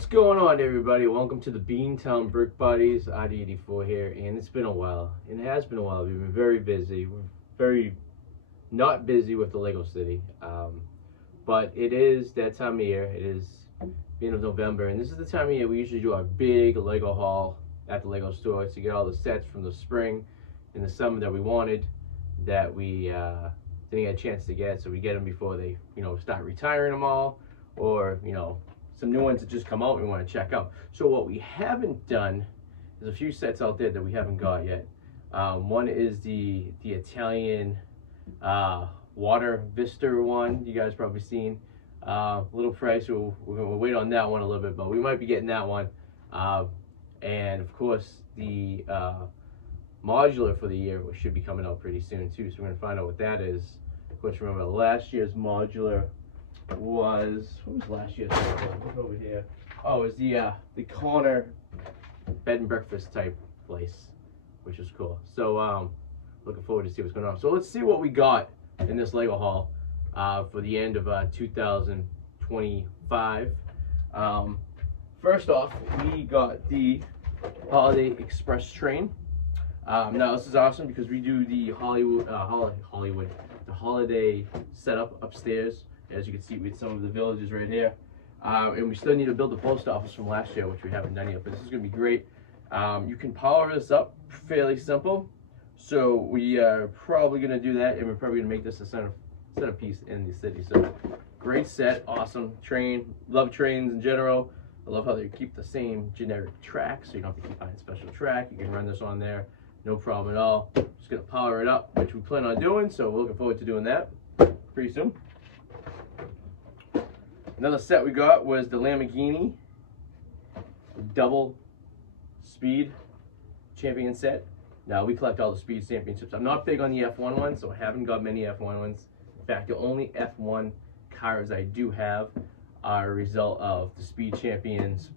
What's going on, everybody? Welcome to the Beantown Brick Buddies. ID84 here, and it's been a while. And it has been a while. We've been very busy. We're very not busy with the Lego City, but it is that time of year. It is beginning of November, and this is the time of year we usually do our big Lego haul at the Lego store to get all the sets from the spring and the summer that we wanted that we didn't get a chance to get. So we get them before they, start retiring them all, or some new ones that just come out we want to check out. So what we haven't done is a few sets out there that we haven't got yet. One is the Italian water Vista one. You guys probably seen. Little price. We're gonna wait on that one a little bit, but we might be getting that one. And of course the modular for the year should be coming out pretty soon too. So we're gonna find out what that is. Of course, remember last year's modular was, what was last year's? Look over here. Oh, it was the corner bed and breakfast type place, which is cool. So looking forward to see what's going on. So let's see what we got in this Lego haul for the end of 2025. First off, we got the Holiday Express train. Now this is awesome because we do the the holiday setup upstairs, as you can see with some of the villages right here, and we still need to build the post office from last year, which we haven't done yet, but this is going to be great. You can power this up fairly simple, so we are probably going to do that, and we're probably going to make this a centerpiece in the city. So great set, awesome train. Love trains in general. I love how they keep the same generic track, so you don't have to keep buying special track. You can run this on there, no problem at all. Just going to power it up, which we plan on doing, so we're looking forward to doing that pretty soon. Another set we got was the Lamborghini double speed champion set. Now we collect all the speed championships. I'm not big on the F1 ones, so I haven't got many F1 ones. In fact, the only F1 cars I do have are a result of the speed champions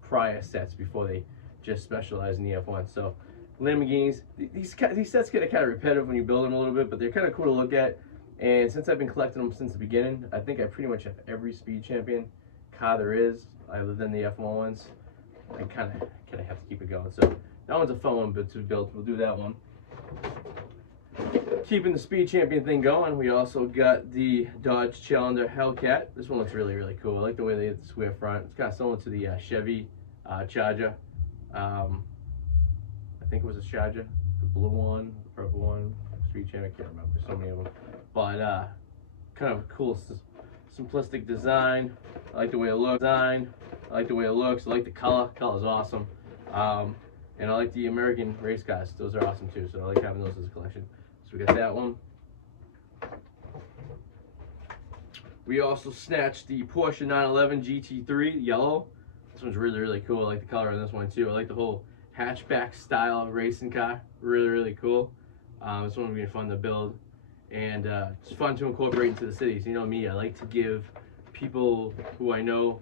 prior sets before they just specialize in the F1. So Lamborghinis, these sets get kind of repetitive when you build them a little bit, but they're kind of cool to look at. And since I've been collecting them since the beginning, I think I pretty much have every speed champion car there is, other than the F1 ones. I kind of have to keep it going. So that one's a fun one to build. We'll do that one. Keeping the speed champion thing going, we also got the Dodge Challenger Hellcat. This one looks really, really cool. I like the way they have the square front. It's kind of similar to the Chevy Charger. I think it was a Charger, the blue one, the purple one, speed champion. I can't remember. So many of them. But kind of a cool, simplistic design. I like the way it looks. I like the way it looks. I like the color. Color's awesome. And I like the American race cars. Those are awesome too. So I like having those as a collection. So we got that one. We also snatched the Porsche 911 GT3 yellow. This one's really, really cool. I like the color on this one too. I like the whole hatchback style racing car. Really, really cool. This one will be fun to build. And it's fun to incorporate into the cities. You know me, I like to give people who I know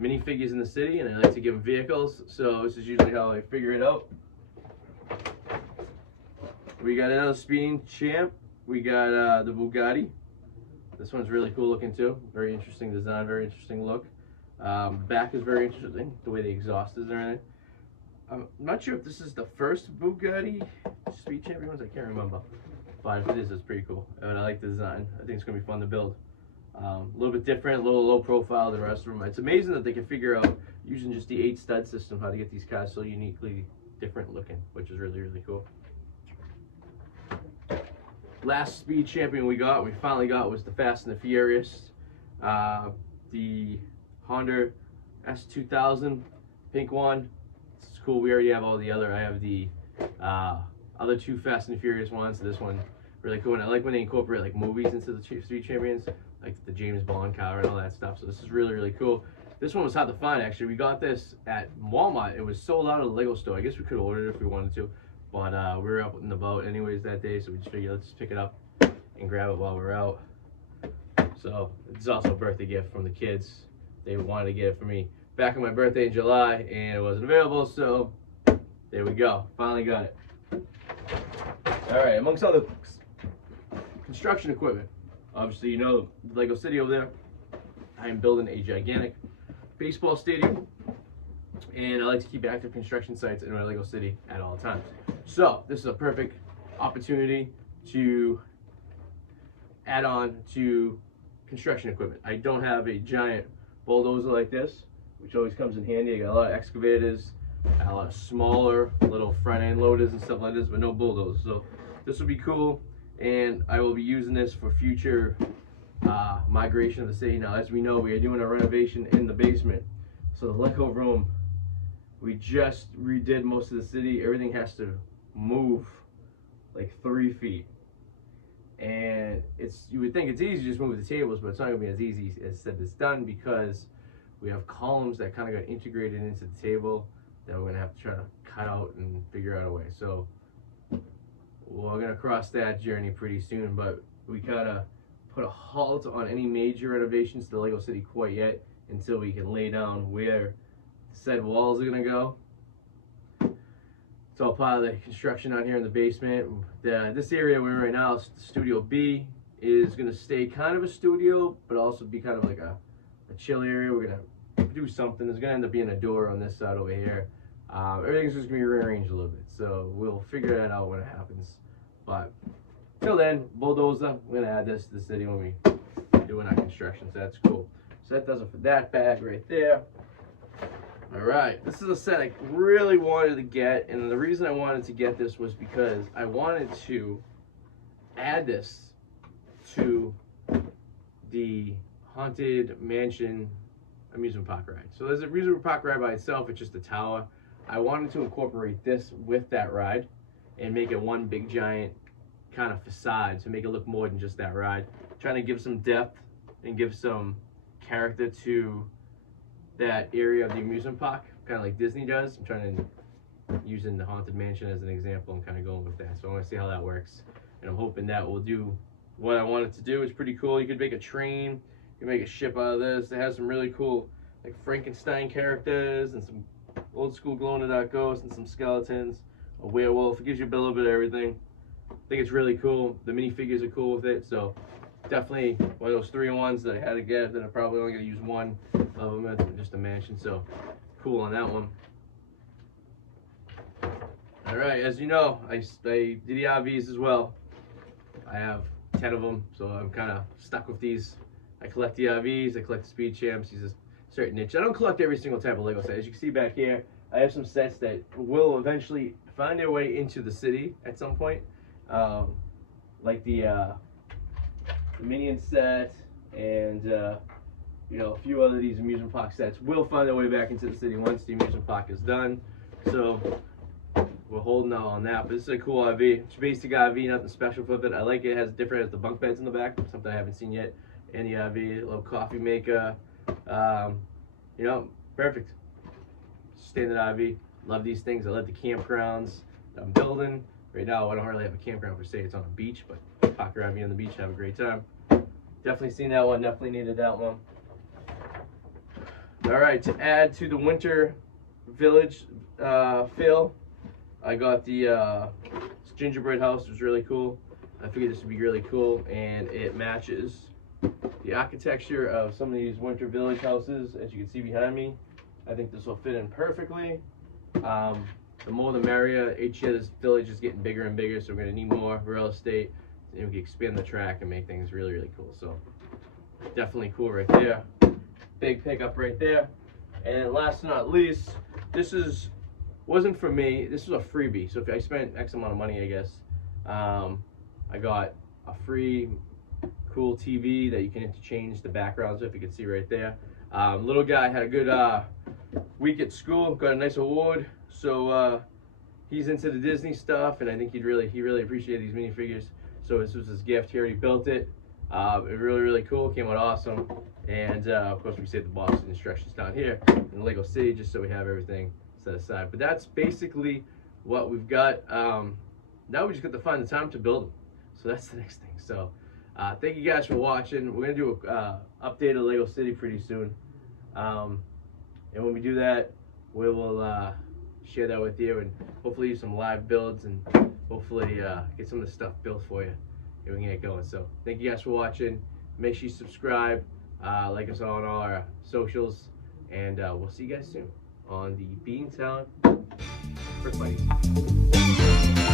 minifigures in the city, and I like to give them vehicles. So this is usually how I figure it out. We got another speeding champ. We got the Bugatti. This one's really cool looking too. Very interesting design, very interesting look. Back is very interesting, the way the exhaust is and everything. I'm not sure if this is the first Bugatti speed champion ones. I can't remember. But if it is, it's pretty cool. And I like the design. I think it's going to be fun to build. A little bit different, a little low profile than the rest of them. It's amazing that they can figure out, using just the 8 stud system, how to get these cars so uniquely different looking, which is really, really cool. Last speed champion we finally got, was the Fast and the Furious. The Honda S2000 pink one. It's cool. We already have all the other. I have the other 2 Fast and Furious ones. So this one really cool, and I like when they incorporate like movies into the Speed Champions, like the James Bond car and all that stuff. So this is really, really cool. This one was hard to find actually. We got this at Walmart. It was sold out of the Lego store. I guess we could have ordered it if we wanted to, but we were up and about anyways that day, so we just figured let's just pick it up and grab it while we're out. So it's also a birthday gift from the kids. They wanted to get it for me back on my birthday in July, and it wasn't available, so there we go. Finally got it. All right, amongst other construction equipment, obviously you know the Lego City over there. I am building a gigantic baseball stadium, and I like to keep active construction sites in my Lego City at all times. So this is a perfect opportunity to add on to construction equipment. I don't have a giant bulldozer like this, which always comes in handy. I got a lot of excavators, a lot of smaller little front end loaders and stuff like this, but no bulldozers. So this will be cool, and I will be using this for future migration of the city. Now, as we know, we are doing a renovation in the basement. So the Lego room, we just redid most of the city. Everything has to move like 3 feet. And you would think it's easy to just move the tables, but it's not gonna be as easy as said as done, because we have columns that kind of got integrated into the table that we're gonna have to try to cut out and figure out a way. So we're gonna cross that journey pretty soon, but we gotta put a halt on any major renovations to the Lego City quite yet, until we can lay down where said walls are gonna go. It's all part of the construction out here in the basement. This area we're in right now, Studio B, is gonna stay kind of a studio, but also be kind of like a chill area. We're gonna do something. There's gonna end up being a door on this side over here. Everything's just gonna be rearranged a little bit, so we'll figure that out when it happens. But till then, bulldozer, we're gonna add this to the city when we doing our construction, so that's cool. So that does it for that bag right there. All right, this is a set I really wanted to get, and the reason I wanted to get this was because I wanted to add this to the Haunted Mansion amusement park ride. So there's a amusement park ride by itself, it's just a tower. I wanted to incorporate this with that ride and make it one big giant kind of facade to make it look more than just that ride. Trying to give some depth and give some character to that area of the amusement park, kind of like Disney does. I'm trying to using the Haunted Mansion as an example and kind of going with that. So I want to see how that works, and I'm hoping that will do what I want it to do. It's pretty cool. You could make a train, you can make a ship out of this. It has some really cool like Frankenstein characters and some old school glow-in-the-dark ghosts and some skeletons, a werewolf. It gives you a little bit of everything. I think it's really cool. The minifigures are cool with it, so definitely one of those 3-in-1s that I had to get, that I'm probably only going to use one of them at just a mansion, so cool on that one. All right, as you know, I do the RVs as well. I have 10 of them, so I'm kind of stuck with these. I collect the RVs, I collect the Speed Champs. These are certain niche. I don't collect every single type of Lego set. As you can see back here, I have some sets that will eventually find their way into the city at some point, like the Minion set, and you know, a few other of these amusement park sets will find their way back into the city once the amusement park is done. So we're holding out on that. But this is a cool RV. It's a basic RV, nothing special with it. I like it. It has different, the bunk beds in the back, something I haven't seen yet. And the RV, a little coffee maker. You know, perfect. Standard RV. Love these things. I love the campgrounds that I'm building. Right now, I don't really have a campground per se. It's on a beach, but park your RV on the beach, have a great time. Definitely seen that one. Definitely needed that one. All right, to add to the winter village feel, I got the gingerbread house. It was really cool. I figured this would be really cool, and it matches the architecture of some of these winter village houses, as you can see behind me. I think this will fit in perfectly. The more the merrier. Each year this village is getting bigger and bigger, so we're gonna need more real estate, and we can expand the track and make things really, really cool. So definitely cool right there. Big pickup right there. And last but not least, this wasn't for me. This was a freebie. So if I spent X amount of money, I guess, I got a free cool TV that you can interchange the backgrounds with. You can see right there. Little guy had a good week at school, got a nice award. So he's into the Disney stuff, and I think he really appreciated these minifigures. So this was his gift. He already built it. It was really cool. Came out awesome. And of course, we saved the box and instructions down here in Lego City, just so we have everything set aside. But that's basically what we've got. Now we just got to find the time to build them. So that's the next thing. So thank you guys for watching. We're gonna do a update of Lego City pretty soon. And when we do that, we will share that with you, and hopefully do some live builds, and hopefully get some of the stuff built for you, and we can get going. So thank you guys for watching. Make sure you subscribe, like us on all our socials, And we'll see you guys soon on the Beantown Brick Buddies.